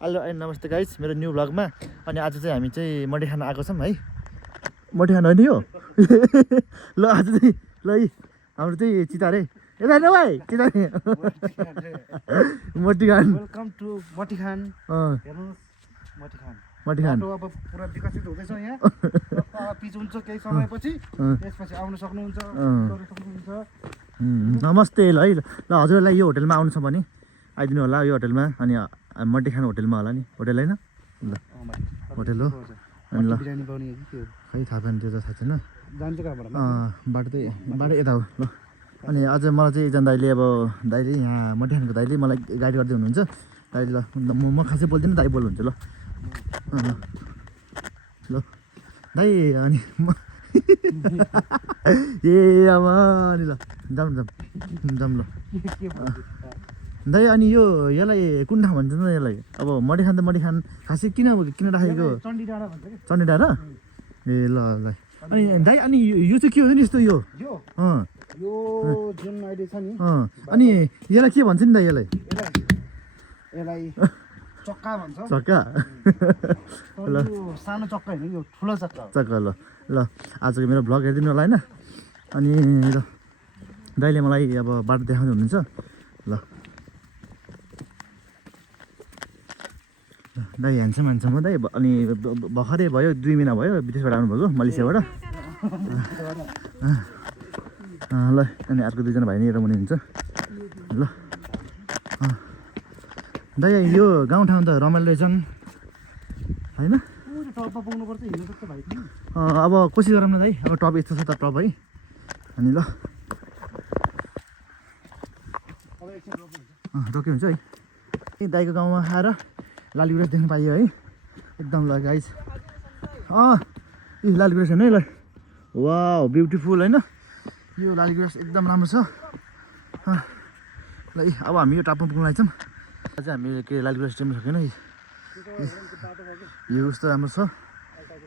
Hello नमस्ते guys, मेरो new ब्लगमा। अनि आज चाहिँ हामी चाहिँ मटी खान आएको छौँ है। मटी खान होइन यो ल आज चाहिँ ल हाम्रो चाहिँ चितारे यता हेर्नु भाइ चितारे मटी खान। वेलकम टु मटी खान। हेर्नुहोस् मटी खान। मटी खान अब पुरा विकसित हुँदैछ यहाँ। पिच हुन्छ केही समयपछि, त्यसपछि आउन सक्नुहुन्छ, गर्न सक्नुहुन्छ। नमस्ते ल है। ल हजुरहरूलाई यो होटलमा आउनु छ भने आइदिनु होला यो होटलमा। अनि मटी खान होटलमा होला नि, होटल होइन ल होटल हो। अनि ल बिरयानी बनाउने कि के हो खै थाहा पाएन, त्यो त थाहा छैन। जान्छ कहाँबाट? बाटो यता हो ल। अनि अझ मलाई चाहिँ एकजना दाइले अब दाइले यहाँ मटी खानको दाइले मलाई गाइड गर्दै हुनुहुन्छ। दाइले ल म खासै बोल्दिनँ, दाइ बोल्नुहुन्छ ल। ल दाइ अनि ए आमा अनि ल जाऊँ ल दाइ। अनि यो यसलाई कुन ठाउँ भन्छ न यसलाई? अब मटी खान त मटी खान खासै किन राखेको? चण्डी डाँडा भन्छ कि चण्डी डाँडा। ए ल ल। अनि दाइ अनि यो चाहिँ के हो नि यस्तो यो? यो जुन अहिले छ नि, अनि यसलाई के भन्छ नि दाइ? यसलाई चक्का भन्छ। चक्का ल सानो चक्का होइन, यो ठुलो चक्का हो। चक्का ल ल। आजको मेरो भ्लग हेरिदिनु होला होइन। अनि ल दाइले मलाई अब बाटो देखाउँदै हुनुहुन्छ ल। दाइ ह्यान्डसम हो दाइ। अनि भर्खरै भयो 2 महिना भयो विदेशबाट आउनुभएको, मलेसियाबाट ल। अनि अर्को 2जना भाइ नि हेरेर हुनुहुन्छ ल। दाइ यो गाउँठाउँ त रमाइलो रहेछन् होइन? टपमा पुग्नुपर्छ, हिँड्नु सक्छ भाइ। अब कोसिस गरौँ न दाइ। अब टप यस्तो छ त टप है। अनि ल रोक्यो हुन्छ है। ए दाइको गाउँमा आएर लाली गुराँस देख्नु पाइयो है। एकदम ल गाइस। लाली गुराँस हेर्नु है ल। वाउ ब्युटिफुल होइन? यो लाली गुराँस एकदम राम्रो छ ल। अब हामी यो टापमा पुग्न लाग्छौँ। अझ हामी के लाली गुराँस टेम्नु सकेन है। यो कस्तो राम्रो छ।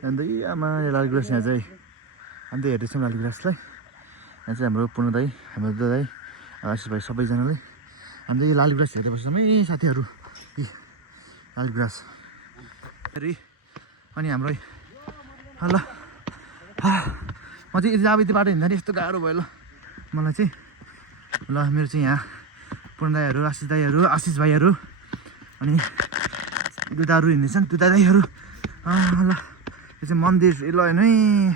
अन्त आमा यो लाली गुराँस यहाँ चाहिँ हामी त हेर्दैछौँ लाली गुराँसलाई। यहाँ चाहिँ हाम्रो पूर्ण दाई, हाम्रो दुध दाई, आशिष भाइ सबैजनाले हामी त यो लाली गुराँस हेर्दै बस्छौँ है साथीहरू। लाली गुराँस फेरि अनि हाम्रो ल म चाहिँ यति अब यति बाटो हिँड्दा नि यस्तो गाह्रो भयो ल मलाई चाहिँ। ल मेरो चाहिँ यहाँ पूर्ण दाईहरू, आशिष दाईहरू, आशिष भाइहरू अनि दुधाहरू हिँड्दैछन्, दुधा दाईहरू। ल यो चाहिँ मन्दिर ल हेर्नु है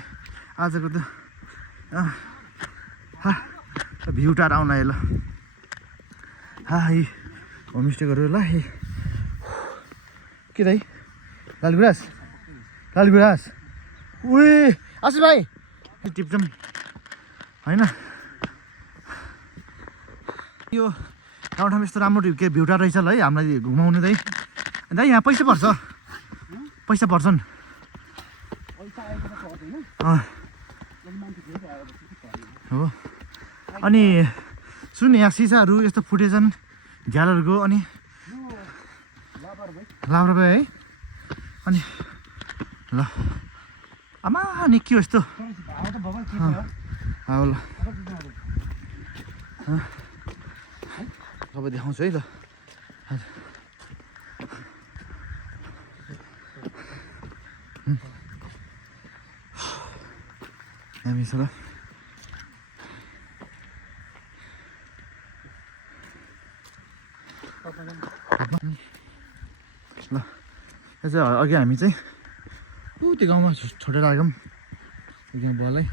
आजको त भ्यू टार आउन आयो ल। होमस्टेहरू ल। के दाइ? लाली गुराँस उही आशिष भाइ टिप्छौँ होइन? यो गाउँठाउँमा यस्तो राम्रो के भ्यू टार रहेछ ल है हामीलाई घुमाउनु दाइ। दाइ यहाँ पैसा पर्छन् हो। अनि सुन यहाँ सिसाहरू यस्तो फुटेछन् झ्यालहरूको। अनि लाब्रा भयो है। अनि ल आमा नि के हो यस्तो? ल सबै देखाउँछु है ल। हामी छ ल। ल यो चाहिँ अघि हामी चाहिँ त्यो गाउँमा छोडेर आएका एकदम बलै।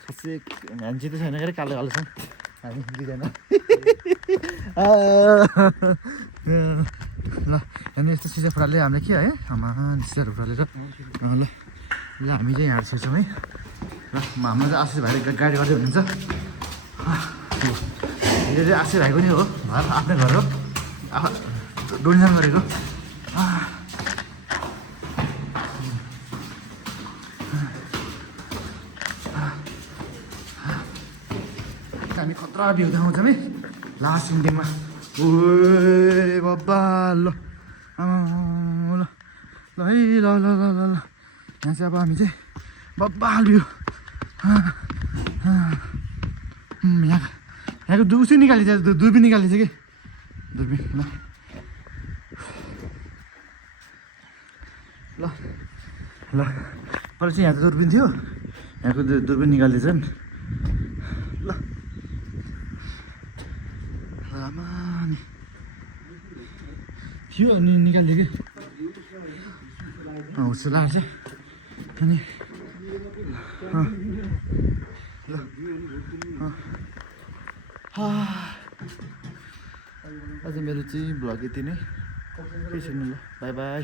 खासै मान्छे त छैन क्या, कालो छ हामी 2जना ल। हामी यस्तो सिसा फुटाले हामीले के है आमा सिसाहरू फुटालेर ल। ल हामी चाहिँ यहाँ सोच्छौँ है ल। हाम्रो चाहिँ आशिष भाइले गाडी गर्दै हुनुहुन्छ। यो चाहिँ आशिष भाइको नि हो, घर आफ्नै घर हो, डोनेसन गरेको। हामी खतरा भ्यू देखाउँछौँ है लास्ट इन्डिङमा। ओ बाबा ल ल ल है ल ल ल ल। यहाँ चाहिँ अब हामी चाहिँ बब्बाल भ्यू यहाँको उसी निकालिदिन्छ दुर्बिन निकालिदिन्छ कि दुर्बिन ल ल पर चाहिँ यहाँ त दुर्बिन थियो यहाँको दुर्बिन निकालिदिन्छ नि ल आमा नि थियो अनि निकालिदियो कि हुस्सो लाग्छ अनि ल आज मेरो चाहिँ भ्लग यति नै केही छैन ल बाई बाई